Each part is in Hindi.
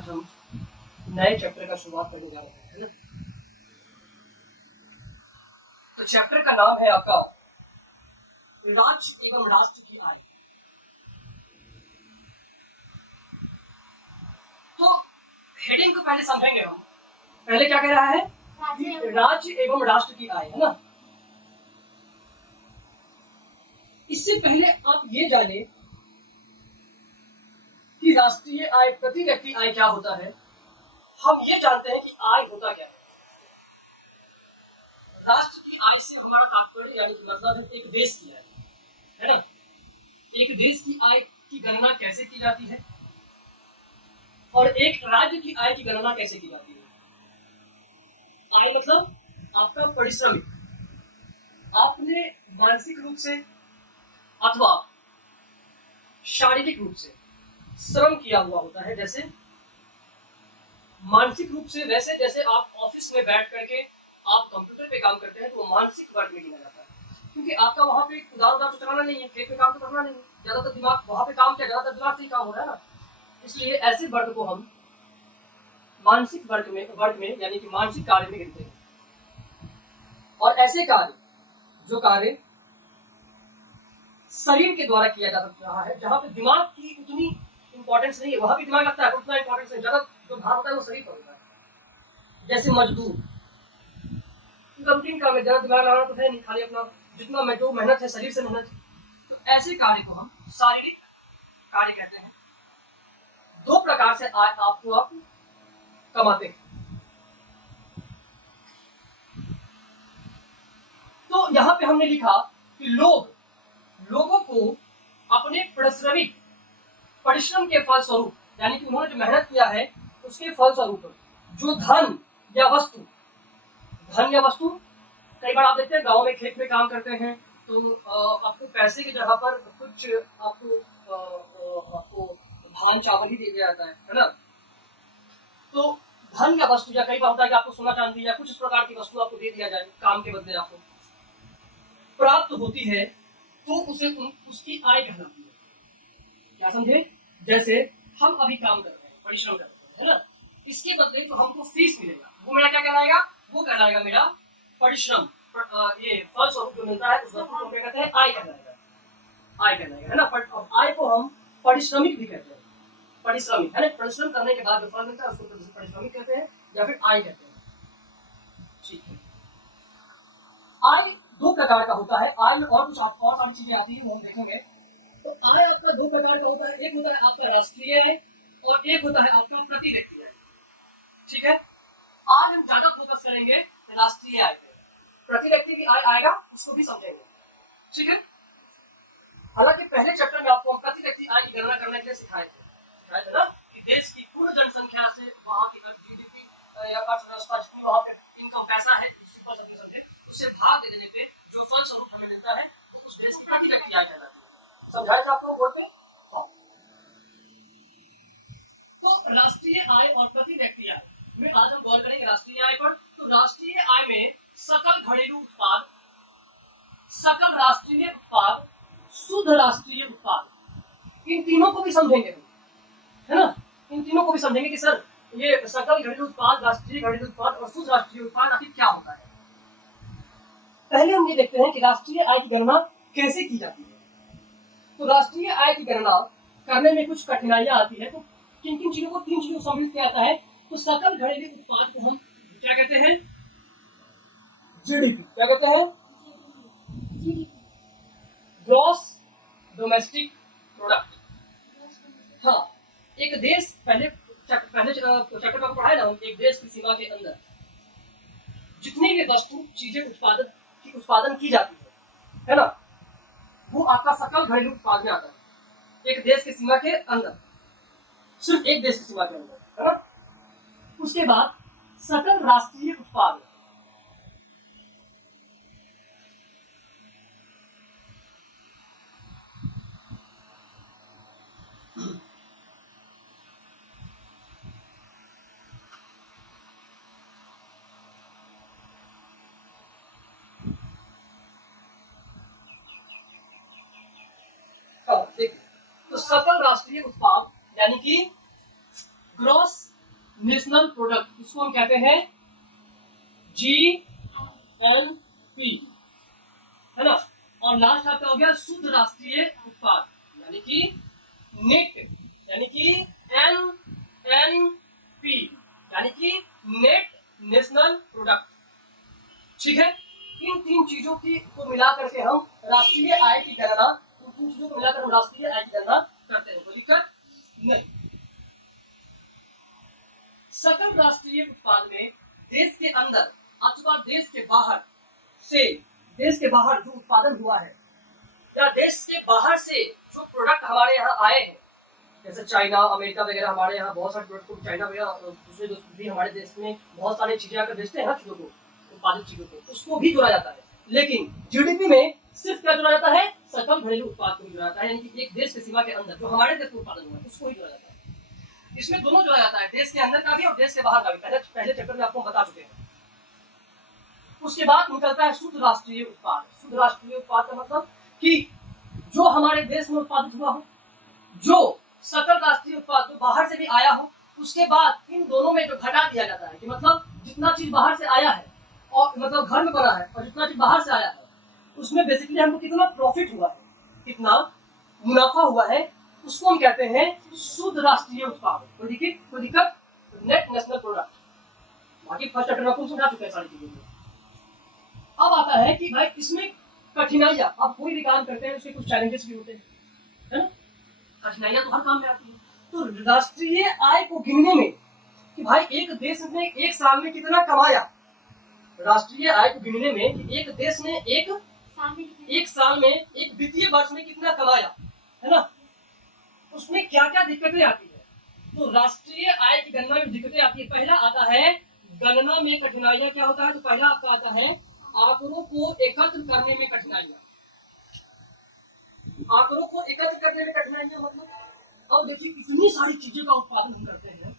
आज हम नए चैप्टर का शुरुआत करने जा रहे हैं, है ना। तो चैप्टर का नाम है आपका राज्य एवं राष्ट्र की आय। तो हेडिंग को पहले समझेंगे हम। पहले क्या कह रहा है? राज्य एवं राष्ट्र की आय, है ना। इससे पहले आप ये जाने कि राष्ट्रीय आय, प्रति व्यक्ति आय क्या होता है। हम ये जानते हैं कि आय होता क्या है। राष्ट्र की आय से हमारा तात्पर्य यानी कि मतलब है एक देश की आय, है ना। एक देश की आय की गणना कैसे की जाती है और एक राज्य की आय की गणना कैसे की जाती है। आय मतलब आपका परिश्रमिक, आपने मानसिक रूप से अथवा शारीरिक रूप से श्रम किया हुआ होता है। जैसे मानसिक रूप से वैसे जैसे आप ऑफिस में बैठ करके आप कंप्यूटर पे काम करते हैं तो मानसिक वर्क में गिना जाता है, क्योंकि आपका वहां पे उदार तो चलाना नहीं है, खेत में काम तो करना नहीं है, ज्यादातर दिमाग वहां पे काम किया, ज्यादातर दिमाग से ही काम हो रहा है ना। इसलिए ऐसे वर्ग को हम मानसिक वर्ग में यानी कि मानसिक कार्य में गिनते हैं। और ऐसे कार्य जो कार्य शरीर के द्वारा किया जा रहा है, जहां पे दिमाग की उतनी इंपॉर्टेंस नहीं है, वहां भी दिमाग लगता है, उतना इंपॉर्टेंस नहीं, ज्यादा जो भार होता है वो शरीर पर होता है। जैसे मजदूर, रूटीन काम में ज्यादा दिमाग लगाना तो है नहीं, खाली अपना जितना में जो मेहनत है शरीर से मेहनत। तो ऐसे कार्य को हम शारीरिक कार्य कहते हैं। दो प्रकार से आय आपको आप कमाते हैं। तो यहाँ पे हमने लिखा कि लोगों को अपने परिश्रम के फलस्वरूप, यानी कि उन्होंने जो मेहनत किया है उसके फलस्वरूप जो धन या वस्तु, कई बार आप देखते हैं गांव में खेत में काम करते हैं तो आपको पैसे की जगह पर कुछ आपको धान चावल ही दे दिया जाता है ना। तो धन या वस्तु, या कई बार होता है कि आपको सोना चांदी या कुछ इस प्रकार की वस्तु आपको दे दिया जाए, काम के बदले आपको प्राप्त होती है, तो उसे उसकी आय कहलाती है। क्या समझे? जैसे हम अभी काम कर रहे हैं, परिश्रम कर रहे हैं, है ना। इसके बदले जो हमको फीस मिलेगा वो मेरा क्या कहलाएगा? वो कहलाएगा मेरा परिश्रम। ये फलस्वरूप जो मिलता है उस वस्तु को क्या कहते हैं? आय कहलाएगा, है ना। आय को हम परिश्रमिक भी कहते हैं, परिश्रमिक है ना। परिश्रम करने के बाद जो फल मिलता है उसको परिश्रमिक कहते हैं या फिर आय कहते हैं। ठीक है। आय दो प्रकार का होता है। आय और कुछ और सारी चीजें आती है वो हम देखेंगे। तो आय आपका दो प्रकार का होता है। एक होता है आपका राष्ट्रीय आय और एक होता है आपका प्रति व्यक्ति आय। ठीक है। आज हम ज्यादा फोकस करेंगे राष्ट्रीय आय पे, प्रति व्यक्ति की आय आएगा उसको भी समझेंगे। ठीक है। हालांकि पहले चैप्टर में आपको प्रति व्यक्ति आय की गणना करने के लिए सिखाए थे ना कि देश की कुल जनसंख्या से वहां की जीडीपी या अर्थव्यवस्था जितनी वहां पे इनकम पैसा है उससे भाग देने पे जो फलस्वरूप हमें मिलता है उसमें प्रति व्यक्ति आय कहलाती है। समझाया था आपको बोर्ड में? तो राष्ट्रीय आय और प्रति व्यक्ति आय में आज हम गौर करेंगे राष्ट्रीय आय पर। तो राष्ट्रीय आय में सकल घरेलू उत्पाद, सकल राष्ट्रीय उत्पाद, शुद्ध राष्ट्रीय उत्पाद, इन तीनों को भी समझेंगे, है ना। इन तीनों को भी समझेंगे कि सर ये सकल घरेलू उत्पाद, राष्ट्रीय घरेलू उत्पाद और शुद्ध राष्ट्रीय उत्पाद आखिर क्या होता है। पहले हम ये देखते हैं कि राष्ट्रीय आय की गणना कैसे की जाती है। तो राष्ट्रीय आय की गणना करने में कुछ कठिनाइयां आती है। तो किन किन चीजों को, तीन चीजों को सम्मिलित किया जाता है। तो सकल घरेलू उत्पाद को हम क्या कहते हैं? जीडीपी। क्या कहते हैं? Gross domestic product. हाँ, एक देश, पहले चैप्टर में पढ़ा है ना, एक देश की सीमा के अंदर जितनी भी वस्तु चीजें उत्पादन की जाती है ना, वो आपका सकल घरेलू उत्पाद में आता है। एक देश की सीमा के अंदर, सिर्फ एक देश की सीमा के अंदर, है ना। उसके बाद सकल राष्ट्रीय उत्पाद, तो सकल राष्ट्रीय उत्पाद यानी कि ग्रॉस नेशनल प्रोडक्ट, इसको हम कहते हैं GNP, है ना। और लास्ट आपका हो गया शुद्ध राष्ट्रीय उत्पाद, यानी कि नेट, यानी कि NNP, यानी कि नेट नेशनल प्रोडक्ट। ठीक है, इन तीन चीजों की को मिला करके हम राष्ट्रीय आय की गणना, इन तीन चीजों को मिलाकर हम राष्ट्रीय आय की गणना करते हैं, कोई दिक्कत नहीं। सकल राष्ट्रीय उत्पाद में देश के अंदर अथवा देश के बाहर से, देश के बाहर जो उत्पादन हुआ है या देश के बाहर से जो प्रोडक्ट हमारे यहाँ आए हैं, जैसे चाइना, अमेरिका वगैरह, हमारे यहाँ बहुत सारे प्रोडक्ट को चाइना वगैरह दूसरे भी हमारे देश में बहुत सारी चीजें आकर बेचते हैं ना, चीजों को, उत्पादित चीजों को, उसको भी जोड़ा जाता है। लेकिन जीडीपी में सिर्फ क्या जोड़ा जाता है, सकल घरेलू उत्पाद को भी जोड़ा जाता है, यानी कि एक देश की सीमा के अंदर जो हमारे देश में उत्पादन हुआ है उसको ही जोड़ा जाता है। इसमें दोनों जोड़ा जाता है, देश के अंदर का भी और देश के बाहर का भी, पहले चैप्टर में आपको बता चुके हैं। उसके बाद निकलता है शुद्ध राष्ट्रीय उत्पाद। शुद्ध राष्ट्रीय उत्पाद का मतलब कि जो हमारे देश में उत्पादित हुआ हो, जो सकल राष्ट्रीय उत्पाद जो बाहर से भी आया हो, उसके बाद इन दोनों में जो घटा दिया जाता है कि मतलब जितना चीज बाहर से आया है और मतलब घर में बना है और जितना चीज बाहर से आया है, उसमें बेसिकली हमको कितना प्रॉफिट हुआ है, कितना मुनाफा हुआ है, उसको हम कहते हैं शुद्ध राष्ट्रीय उत्पाद। कोई दिक्कत, नेट नेशनल प्रोडक्ट। बाकी फर्स्ट चैप्टर में आपको समझा चुके हैं सारी चीजें। अब आता है कि भाई इसमें कठिनाइयां, आप कोई भी काम करते हैं उसके कुछ चैलेंजेस भी होते हैं, है ना। कठिनाइयां तो हर काम में आती है। तो राष्ट्रीय आय को गिनने में कि भाई एक देश ने एक साल में कितना कमाया, राष्ट्रीय आय को गिनने में कि एक देश ने एक साल में, एक वित्तीय वर्ष में कितना कमाया, है ना, उसमें क्या क्या दिक्कतें आती है। तो राष्ट्रीय आय की गणना में दिक्कतें आती है। पहला आता है गणना में कठिनाइयां, क्या होता है, तो पहला आपका आता है आंकड़ों को एकत्र करने में कठिनाइयां। आंकड़ों को एकत्र करने में कठिनाइयां मतलब, अब देखिए इतनी सारी चीजों का उत्पादन हम करते हैं,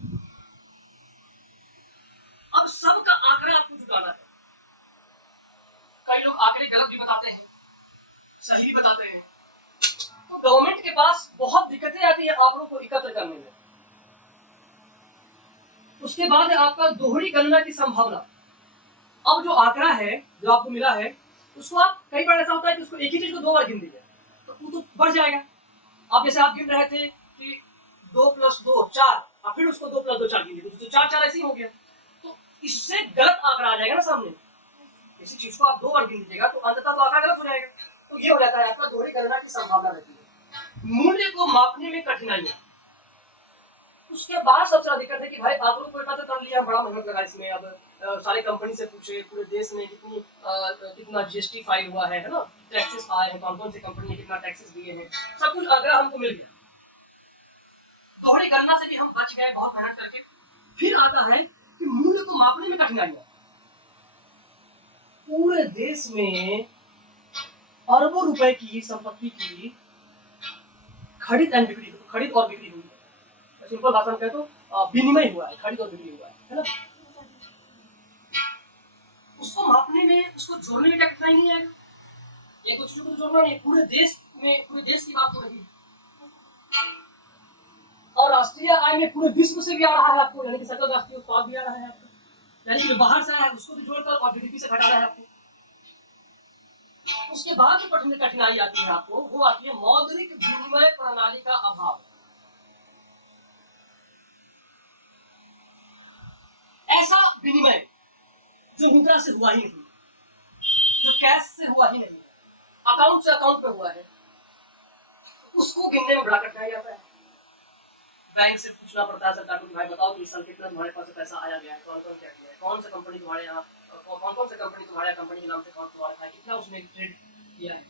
अब सबका आंकड़ा आपको जुटाना है। कई लोग आंकड़े गलत भी बताते हैं, सही भी बताते हैं, तो गवर्नमेंट के पास बहुत दिक्कतें आती है आंकड़ों को एकत्र करने में। उसके बाद आपका दोहरी गणना की संभावना। अब जो आंकड़ा है जो आपको मिला है, उसको आप, कई बार ऐसा होता है कि उसको एक ही चीज को दो बार गिन दीजिए तो वो तो बढ़ जाएगा। अब जैसे आप गिन रहे थे कि 2 + 2 4, और फिर उसको 2 + 2 4 गिन दीजिए तो 4 4 ऐसे ही हो गया, तो इससे गलत आंकड़ा आ जाएगा ना सामने। किसी चीज को आप दो बार गिन दीजिएगा तो अंततः तो आंकड़ा गलत हो जाएगा। तो ये हो जाता है आपका दोहरी गणना की संभावना रहती है। मूल्य को मापने में कठिनाइयां। उसके बाद सबसे ज्यादा दिक्कत है कि भाई आंकड़ों को एकत्र कर लिया, बड़ा मेहनत लगा इसमें, अब सारी कंपनी से पूछे पूरे देश में कितना जीएसटी फाइल हुआ है ना, टैक्सेस आए हैं, कौन-कौन सी कंपनी ने कितना टैक्सेस दिए हैं, सब कुछ आंकड़ा हमको मिल गया। दोहरी गणना से भी हम बच गए बहुत मेहनत करके। फिर आता है कि मूल्य को मापने में कठिनाइयां। पूरे देश में अरबों रुपए की संपत्ति की खरीद और बिक्री हुई है। सिंपल भाषा में कहे तो विनिमय हुआ है, खरीद और बिक्री हुआ है ना। उसको मापने में, उसको जोड़ने में क्या कठिनाई नहीं आएगा, एक दो चीजों को जोड़ना नहीं, पूरे देश में, पूरे देश की बात हो रही है और राष्ट्रीय आय में पूरे विश्व से भी आ रहा है आपको, यानी कि सकल राष्ट्रीय उत्पाद भी आ रहा है आपको, यानी कि बाहर से आया है उसको भी जोड़कर और जीडीपी से घटाना है आपको। उसके बाद जो कठिनाई आती है आपको, वो आती है मौद्रिक विनिमय प्रणाली का अभाव। ऐसा विनिमय जो मुद्रा से हुआ ही नहीं, जो कैश से हुआ ही नहीं, अकाउंट से अकाउंट में हुआ है, उसको गिनने में बड़ा कठिनाई आता है। बैंक से पूछना पड़ता है सरकार को, भाई बताओ कि इस साल कितना तुम्हारे पास पैसा आया गया है, कौन कौन क्या किया है, कौन सा कंपनी तुम्हारे यहाँ, कौन से कंपनी तुम्हारे कंपनी के नाम से कौन तुम्हारा था, कितना उसने ट्रेड किया है।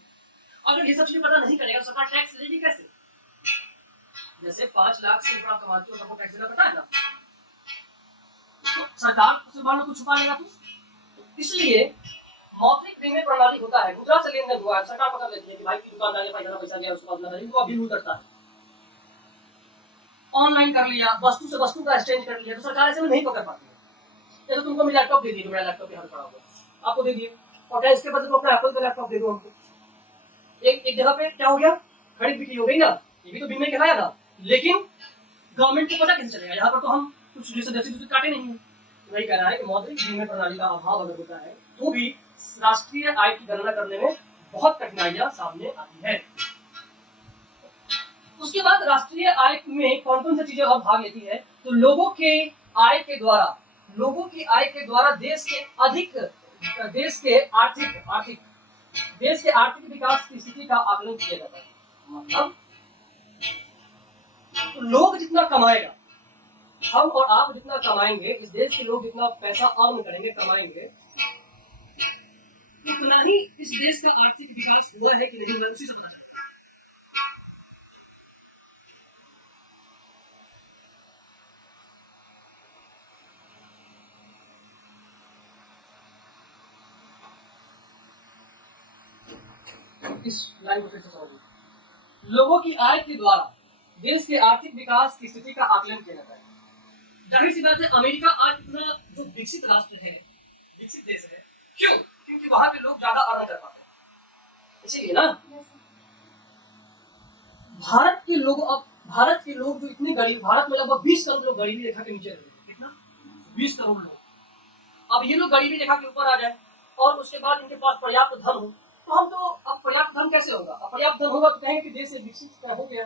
अगर ये सब चीजें पता नहीं करेगा सरकार टैक्स लेगी कैसे। जैसे 5 लाख से ऊपर आप कमाते हो सबको टैक्स देना पड़ता है ना, तो सरकार से मान लो कुछ छुपा लेगा तो इसलिए मौद्रिक विनिमय प्रणाली होता है, मुद्रा से लेन देन हुआ है, सरकार पकड़ लेती है कि भाई की दुकानदार के पास ज्यादा पैसा गया, उसके पास ज्यादा नहीं, तो बिल उतरता है। ऑनलाइन कर लिया, वस्तु से वस्तु का एक्सचेंज कर लिया, तो सरकार ऐसे में नहीं पकड़ पाती है। जैसे तुमको मेरा लैपटॉप दे दिए, मेरा लैपटॉप यहाँ पड़ा हुआ आपको दे दिए, और क्या इसके बदले तो अपना एप्पल का लैपटॉप दे दो हमको, एक जगह पे क्या हो गया, खरीद बिक्री हो गई ना, ये भी तो विनिमय कहलाया ना। लेकिन गवर्नमेंट को पता कैसे चलेगा, यहाँ पर तो हम कुछ जैसे जैसे कुछ काटे नहीं है। वही कह रहा है कि मौद्रिक विनिमय प्रणाली का अभाव अगर होता है तो भी राष्ट्रीय आय की गणना करने में बहुत कठिनाइयां सामने आती है। उसके बाद राष्ट्रीय आय में कौन कौन सी चीजें और भाग लेती है, तो लोगों की आय के द्वारा देश के आर्थिक विकास की स्थिति का आकलन किया जाता है। मतलब तो लोग जितना कमाएगा, हम और आप जितना कमाएंगे, इस देश के लोग जितना पैसा अर्न करेंगे, कमाएंगे, उतना ही इस देश का आर्थिक विकास हुआ है कि नहीं हुआ, उसी से पता चलता है। इस लाइन को फिर से समझिए। लोगों की आय के द्वारा देश के आर्थिक विकास की स्थिति का आकलन किया जाता है। जाहिर सी बात है, अमेरिका आज इतना जो विकसित राष्ट्र है, विकसित देश है, क्यों? क्योंकि वहां के लोग ज्यादा अर्न कर पाते हैं, इसीलिए ना। भारत के लोग जो इतने गरीब, भारत में लगभग 20 करोड़ लोग गरीबी रेखा के नीचे रहते हैं। कितना? 20 करोड़ लोग। अब ये लोग गरीबी रेखा के ऊपर आ जाए और उसके बाद इनके पास पर्याप्त धन हो, तो हम तो, अब पर्याप्त धन कैसे होगा? पर्याप्त धन होगा तो कहेंगे कि देश विकसित हो गया,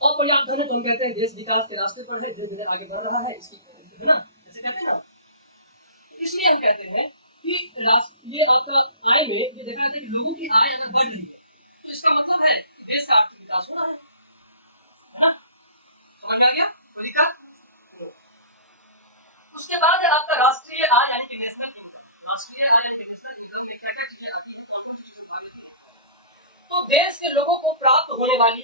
और पर्याप्त धन है तो हम कहते हैं देश विकास के रास्ते पर है, धीरे धीरे आगे बढ़ रहा है, इसकी, है ना, जैसे कहते हैं ना। इसलिए हम कहते हैं कि ये आपका आय में ये देखा जाता है कि लोगों की आय अगर बढ़ रही है तो इसका मतलब है कि देश का आर्थिक विकास हो रहा है ना? समझ में आ गया? कोई दिक्कत? उसके बाद है आपका राष्ट्रीय आय यानी कि नेशनल इनकम। राष्ट्रीय आय यानी कि नेशनल इनकम में क्या क्या चीजें आती हैं, कौन कौन सी चीजें आती हैं? तो देश के लोगों को प्राप्त होने वाली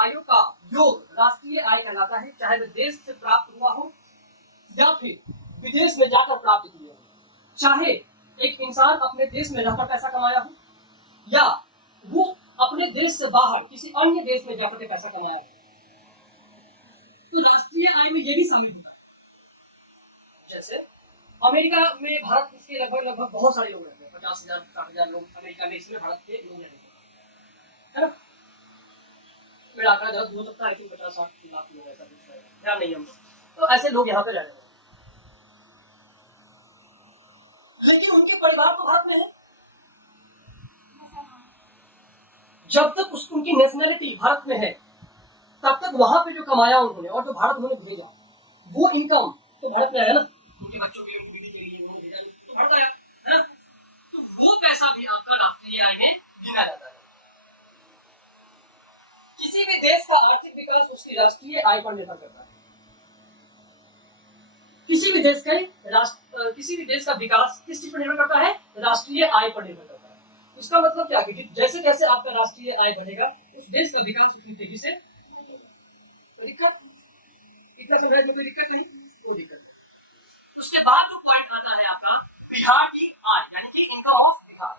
आयु का योग राष्ट्रीय आय कहलाता है, चाहे वह देश से प्राप्त हुआ हो या फिर विदेश में जाकर प्राप्त किया हो। चाहे एक इंसान अपने देश में रहकर पैसा कमाया हो या वो अपने देश से बाहर किसी अन्य देश में जाकर के पैसा कमाया हो, तो राष्ट्रीय आय में ये भी शामिल होता है। जैसे अमेरिका में भारत के लगभग बहुत सारे लोग रहते हैं, 50,000 60,000 लोग अमेरिका में, इसमें भारत के लोग रहते हैं, है ना? मेरा आंकड़ा गलत हो सकता है कि 50-60 लाख लोग ऐसा कुछ है, ध्यान नहीं हमको। तो ऐसे लोग यहाँ पे जाएंगे, लेकिन उनके परिवार तो भारत में है। जब तक उनकी नेशनलिटी भारत में है तब तक वहां पे जो कमाया उन्होंने और जो भारत उन्होंने भेजा, वो इनकम तो भारत में है ना, उनके बच्चों की बीवी के लिए उन्होंने भेजा तो भारत आया है, तो वो पैसा भी आपका राष्ट्रीय आय में गिना जाता है। किसी भी देश का आर्थिक विकास उसकी राष्ट्रीय आय पर निर्भर करता है। किसी भी देश का विकास किस चीज पर निर्भर करता है? राष्ट्रीय आय पर निर्भर करता है। इसका मतलब क्या कि जैसे जैसे आपका राष्ट्रीय आय बढ़ेगा उस देश का विकास उतनी तेजी से। दिक्कत इतना चल रहा है, कोई दिक्कत नहीं, कोई दिक्कत। उसके बाद जो पॉइंट आता है आपका बिहार की आय यानी कि इनकम ऑफ बिहार।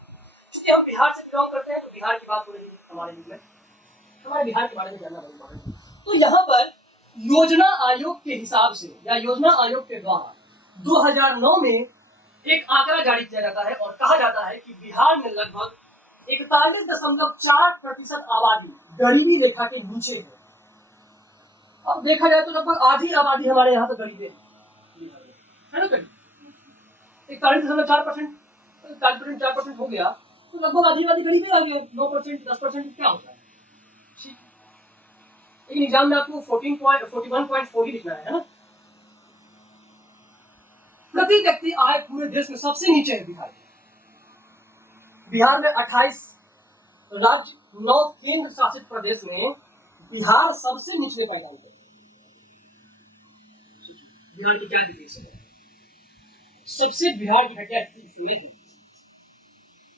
क्योंकि हम बिहार से बिलोंग करते हैं तो बिहार की बात हो रही है हमारे लिए, हमारे बिहार के बारे में जानना बहुत इम्पोर्टेंट है। तो यहाँ पर योजना आयोग के हिसाब से या योजना आयोग के द्वारा 2009 में एक आंकड़ा जारी किया जाता है और कहा जाता है कि बिहार में लगभग 41.4% आबादी गरीबी रेखा के नीचे है। अब देखा जाए तो लगभग आधी आबादी हमारे यहाँ तो गरीब है ना, करीब 41.4%, 41.4% हो गया तो लगभग आधी आबादी गरीब है। आ गया 9% 10% क्या होता है? लेकिन एग्जाम में आपको 41.4 लिखना है ना। प्रति व्यक्ति आय पूरे देश में सबसे नीचे है बिहार में 28 राज्य 9 केंद्र शासित प्रदेश में बिहार सबसे निचले पायदान पर। बिहार की क्या स्थिति है? सबसे बिहार की घटिया स्थिति में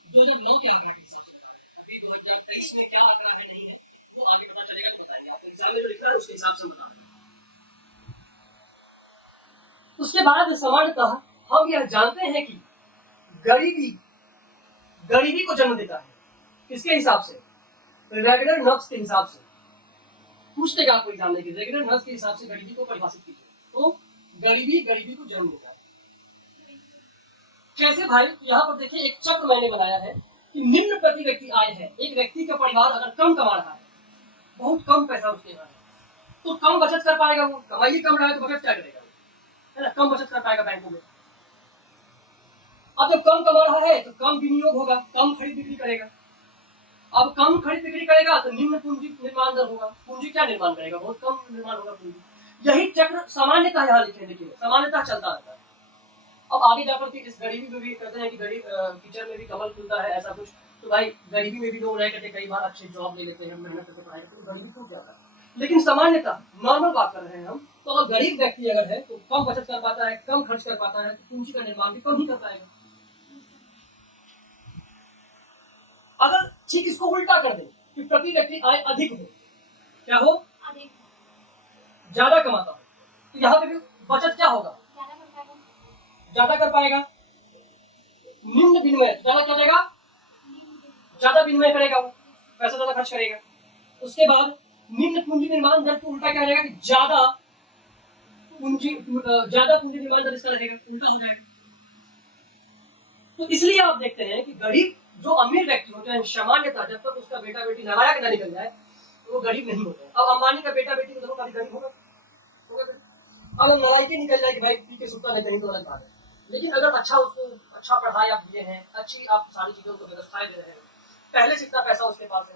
2009 के आंकड़ा के हिसाब से। अभी 2023 में क्या आंकड़ा है नहीं है वो आगे पता चलेगा तो बताएंगे आपको, एग्जाम में जो लिखा है उसके हिसाब से बता। उसके बाद सामान्यतः हम यह जानते हैं कि गरीबी को जन्म देता है किसके हिसाब से? रेगुलर नर्व्स के हिसाब से। पूछते आपको एग्जाम में कि रेगुलर नर्व्स के हिसाब से गरीबी को परिभाषित कीजिए, तो गरीबी को जन्म देता है। कैसे भाई? यहाँ पर देखिए एक चक्र मैंने बनाया है कि निम्न प्रति व्यक्ति आय है। एक व्यक्ति का परिवार अगर कम कमा रहा है बहुत कम पैसा उसके पास है, तो कम बचत कर पाएगा, वो कमाई कम रहा है तो बचत क्या करेगा, है ना, कम बचत कर पाएगा बैंकों में। अब जब कम कमा रहा है तो कम विनियोग होगा, कम खरीद बिक्री करेगा। अब कम खरीद बिक्री करेगा तो निम्न पूंजी निर्माण दर होगा, पूंजी क्या निर्माण करेगा, बहुत कम निर्माण होगा पूंजी। यही चक्र सामान्यतः यहाँ लिखे, देखिए सामान्यतः चलता रहता है। अब आगे जाकर के इस गरीबी में भी कहते हैं कि गरीब टीचर में भी कमल खुलता है, ऐसा कुछ, तो भाई गरीबी में भी लोग रह करके कई बार अच्छे जॉब ले लेते हैं, मेहनत करके पढ़ाई, तो गरीबी टूट जाता है। लेकिन सामान्यतः नॉर्मल बात कर रहे हैं हम, तो अगर गरीब व्यक्ति अगर है तो कम बचत कर पाता है, कम खर्च कर पाता है, तो पूंजी का निर्माण भी कम ही कर पाएगा। अगर ठीक इसको उल्टा कर दे कि प्रति व्यक्ति आय अधिक हो, क्या हो, ज्यादा कमाता हो, तो यहाँ पे भी बचत क्या होगा, ज्यादा कर पाएगा। निम्न विनिमय, ज्यादा क्या देगा, ज्यादा विनिमय करेगा, वो पैसा ज्यादा खर्च करेगा। उसके बाद निम्न पूंजी निर्माण दर को उल्टा क्या रहेगा कि ज्यादा पूंजी निर्माण दर इसका लगेगा, उल्टा हो जाएगा। तो इसलिए आप देखते हैं कि गरीब जो अमीर व्यक्ति होते हैं सामान्यतः जब तक उसका बेटा बेटी नालायक ना निकल जाए तो वो गरीब नहीं होते। अब अंबानी का बेटा बेटी तो कभी गरीब होगा, अगर नालायकी निकल जाए कि भाई पी के सुत्ता नहीं कहीं तो अलग बात है, लेकिन अगर अच्छा उसको अच्छा पढ़ाई आप दिए हैं, अच्छी आप सारी चीजों को व्यवस्थाएं दे रहे हैं, पहले से इतना पैसा उसके पास है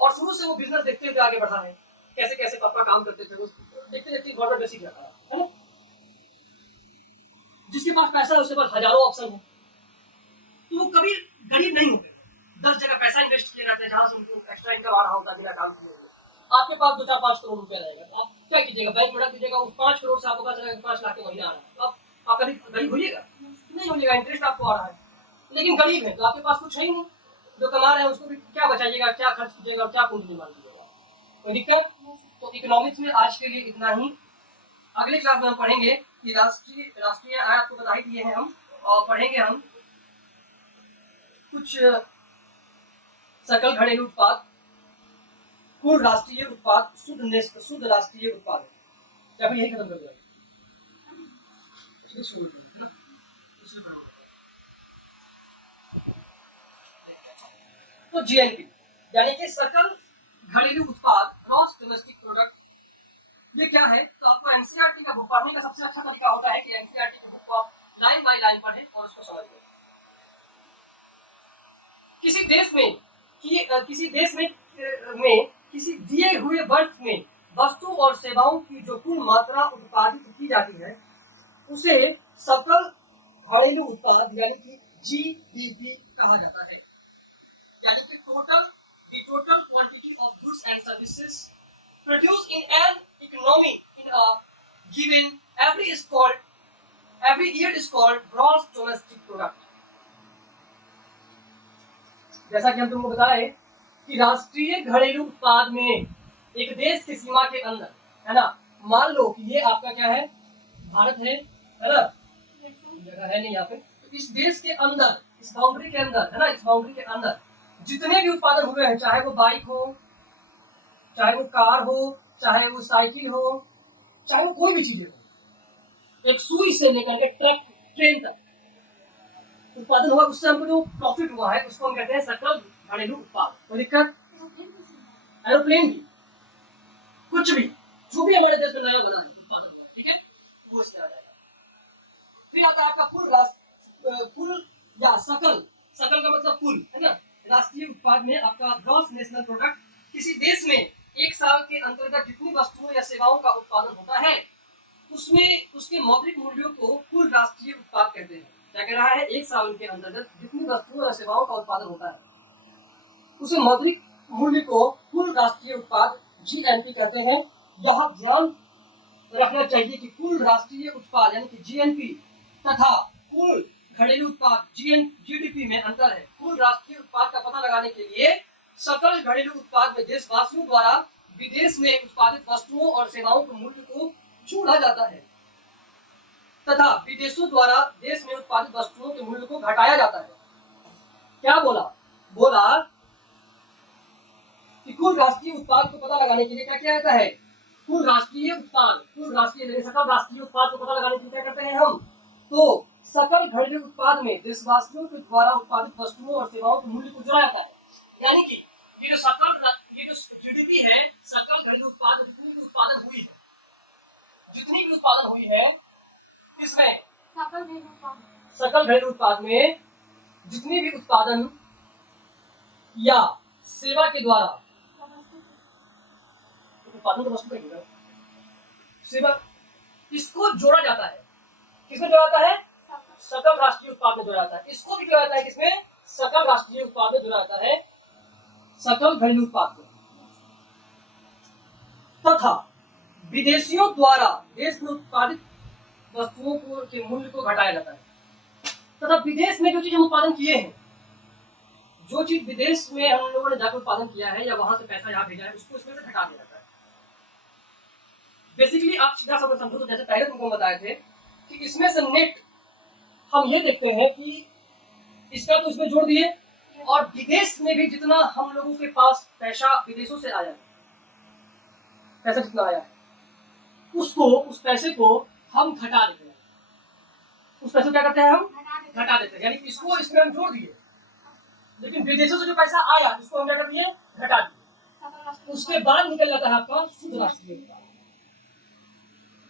और शुरू से वो बिजनेस देखते हुए आगे बढ़ा है, कैसे कैसे पापा काम करते थे देखते देखते गवर्नमेंट बेसिक रखा है ना, जिसके पास पैसा है उसके पास हजारों ऑप्शन है, तो वो कभी गरीब नहीं होते। 10 जगह पैसा इन्वेस्ट किए रहते हैं जहां से उनको एक्स्ट्रा इनकम आ रहा होता है बिना काम किए हुए। आपके पास 2-4-5 करोड़ रुपया रहेगा, आप क्या कीजिएगा, बैंक में रख दीजिएगा, उस 5 करोड़ से आपको पता चलेगा 5 लाख के महीना आ रहा है, तो आप कभी गरीब होइएगा नहीं होइएगा, इंटरेस्ट आपको आ रहा है। लेकिन गरीब है तो आपके पास कुछ है ही नहीं, जो कमा रहे हैं उसको भी क्या बचाइएगा, क्या खर्च कीजिएगा, क्या पूंजी निर्माण कीजिएगा, कोई दिक्कत। तो इकोनॉमिक्स में आज के लिए इतना ही। अगले क्लास में हम पढ़ेंगे कि राष्ट्रीय आय आपको बता ही दिए हैं हम, और पढ़ेंगे हम कुछ सकल घरेलू उत्पाद, कुल राष्ट्रीय उत्पाद, शुद्ध राष्ट्रीय उत्पाद, या फिर यही खत्म कर दिया, तो जीएनपी यानी कि सकल घरेलू उत्पाद, ग्रॉस डोमेस्टिक प्रोडक्ट, ये क्या है, तो आपको एनसीईआरटी का बुक पढ़ने का सबसे अच्छा तरीका होता है कि एनसीईआरटी की बुक को आप लाइन बाय लाइन पढ़ें और उसको समझें। किसी देश में किसी दिए हुए वर्ष में वस्तु और सेवाओं की जो कुल मात्रा उत्पादित की जाती है उसे सकल घरेलू उत्पाद यानी कि जीडीपी कहा जाता है, यानी कि total quantity of goods and services produced in an economy in a given every year is called gross domestic product। जैसा कि हम तुमको बताए कि राष्ट्रीय घरेलू उत्पाद में एक देश की सीमा के अंदर, है ना, मान लो कि ये आपका क्या है, भारत है ना, जगह है नहीं यहाँ पे, तो इस देश के अंदर, इस बाउंड्री के अंदर, है ना, इस बाउंड्री के अंदर जितने भी उत्पादन हुए हैं, चाहे वो बाइक हो, चाहे वो कार हो, चाहे वो साइकिल हो, चाहे वो कोई भी चीज हो, एक सुई से लेकर के ट्रक ट्रेन तक उत्पादन हुआ, उससे हमको जो प्रॉफिट हुआ है उसको हम कहते हैं सकल घरेलू उत्पाद। कोई दिक्कत, एरोप्लेन की, कुछ भी जो भी हमारे देश में नया बना है उत्पादन हुआ, ठीक है, वो इसमें आ जाएगा। फिर आता है आपका कुल या सकल का मतलब कुल, है ना, राष्ट्रीय उत्पाद में आपका ग्रॉस नेशनल प्रोडक्ट, किसी देश में एक साल के अंतर्गत जितनी वस्तुओं या सेवाओं का उत्पादन होता है उसमें उसके मौद्रिक मूल्यों को कुल राष्ट्रीय उत्पाद कहते हैं। क्या कह रहा है, एक साल के अंतर्गत जितनी वस्तुओं या सेवाओं का उत्पादन होता है उसे मौद्रिक मूल्य को कुल राष्ट्रीय उत्पाद जीएनपी कहते हैं। यह ध्यान रखना चाहिए कि कुल राष्ट्रीय उत्पाद यानी कि जीएनपी तथा कुल घरेलू उत्पाद जीडीपी में अंतर है। कुल राष्ट्रीय उत्पाद का पता लगाने के लिए सकल घरेलू उत्पाद में देशवासियों द्वारा विदेश में उत्पादित वस्तुओं और सेवाओं के मूल्य को जोड़ा जाता है तथा विदेशों द्वारा देश में उत्पादित वस्तुओं के मूल्य को घटाया जाता है। क्या बोला कि कुल राष्ट्रीय उत्पाद को पता लगाने के लिए क्या किया जाता है, कुल राष्ट्रीय सकल राष्ट्रीय उत्पाद को पता लगाने के लिए क्या करते हैं हम, तो सकल घरेलू उत्पाद में देशवासियों के द्वारा उत्पादित वस्तुओं और सेवाओं के मूल्य को जोड़ा जाता है। यानी कि ये जो जीडीपी है, सकल घरेलू उत्पाद, जितनी भी उत्पादन हुई है, जितनी भी उत्पादन हुई है, इसमें सकल घरेलू उत्पाद में जितनी भी उत्पादन या सेवा के द्वारा उत्पादन तो वस्तु कहेगा, सेवा, इसको जोड़ा जाता है। किसमें जोड़ा जाता है? सकल राष्ट्रीय उत्पाद में जोड़ा जाता है। इसको भी जोड़ा जाता है किसमें? सकल राष्ट्रीय उत्पाद में जोड़ा जाता है, सकल घरेलू उत्पाद में। तथा विदेशियों द्वारा देश में उत्पादित वस्तुओं को के मूल्य को घटाया जाता है। तथा विदेश में जो चीज हम उत्पादन किए हैं, जो चीज विदेश में हम लोगों ने जाकर उत्पादन किया है या वहां से पैसा यहाँ भेजा है, उसको इसमें से घटा दिया जाता है। बेसिकली आप सीधा समझ समझो तो जैसे पहले तुमको बताए थे कि इसमें से नेट हम ये देखते हैं कि इसका तो इसमें जोड़ दिए, और विदेश में भी जितना हम लोगों के पास पैसा विदेशों से आया है, पैसा जितना आया है, उसको, उस पैसे को हम घटा देते हैं। उस पैसे को क्या करते हैं? हम घटा देते हैं। यानी इसको इसमें हम जोड़ दिए, लेकिन विदेशों से जो पैसा आया इसको हम क्या कर दिए? घटा दिए। उसके बाद निकल जाता है आपका शुद्ध राष्ट्रीय उत्पाद।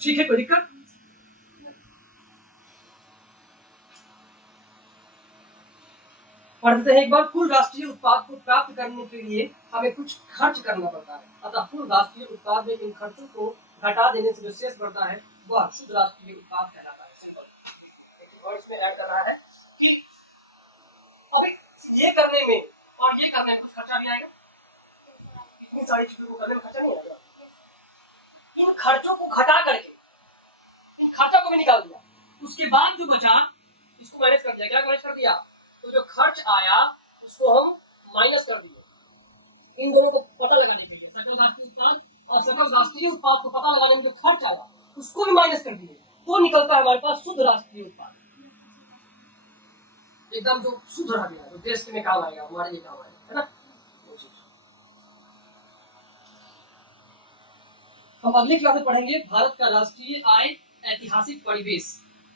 ठीक है, कोई दिक्कत? पढ़ते हैं एक बार। कुल राष्ट्रीय उत्पाद को प्राप्त करने के लिए हमें कुछ खर्च करना पड़ता है, अतः कुल राष्ट्रीय उत्पाद में इन खर्चों को घटा देने से जो शेष बढ़ता है वह शुद्ध राष्ट्रीय उत्पाद कहलाता है। इसमें ऐड करना है कि ये करने में और ये करने में कुछ खर्चा नहीं आएगा। इन सारी चीजों को करने में खर्चा नहीं आएगा। इन खर्चों को घटा करके इन खर्चों को भी निकाल दिया, उसके बाद जो बचा इसको मैनेज कर दिया। क्या मैनेज कर दिया? तो जो खर्च आया उसको हम माइनस कर दिए। इन दोनों को पता लगाने के लिए, सकल राष्ट्रीय उत्पाद और सकल राष्ट्रीय उत्पाद को पता लगाने में जो खर्च आया उसको भी माइनस कर दिए, तो निकलता है हमारे पास शुद्ध राष्ट्रीय उत्पाद। एकदम जो शुद्ध रह गया, जो देश में काम आएगा, हमारे लिए काम आएगा, है ना? हम अगली क्लास में पढ़ेंगे भारत का राष्ट्रीय आय ऐतिहासिक परिवेश।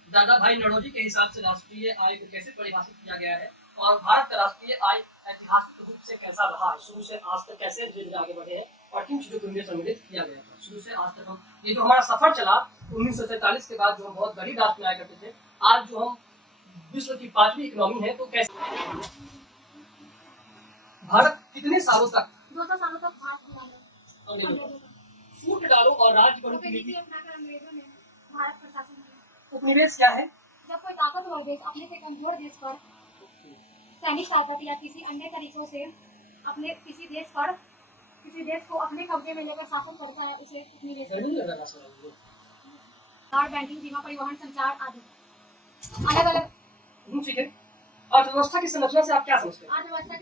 दादा भाई नौरोजी के हिसाब से राष्ट्रीय आय को कैसे परिभाषित किया गया है, और भारत का राष्ट्रीय आय ऐतिहासिक रूप से कैसा रहा, शुरू से आज तक कैसे धीरे आगे बढ़े हैं, और किन चीजों को इनमें सम्मिलित किया गया था। शुरू से आज तक हम, ये जो हमारा सफर चला 1947 के बाद, जो हम बहुत गरीब राष्ट्र में आया करते थे, आज जो हम विश्व की 5वीं इकोनॉमी है, तो कैसे भारत कितने सालों तक, 200 सालों तक भारत फूट डालो और राज्य करो की नीति अपनाकर अंग्रेजों ने भारत पर शासन किया। उपनिवेश क्या है? जब कोई ताकतवर देश अपने से कमजोर देश पर सैनिक ताकत या किसी अन्य तरीकों से अपने किसी देश को अपने कब्जे में लेकर शासन करता है, उसे उपनिवेश कहते हैं। और बैंकिंग, बीमा, परिवहन, संचार आदि अलग अलग। ठीक है। अर्थव्यवस्था की संरचना से आप क्या समझते हैं? अर्थव्यवस्था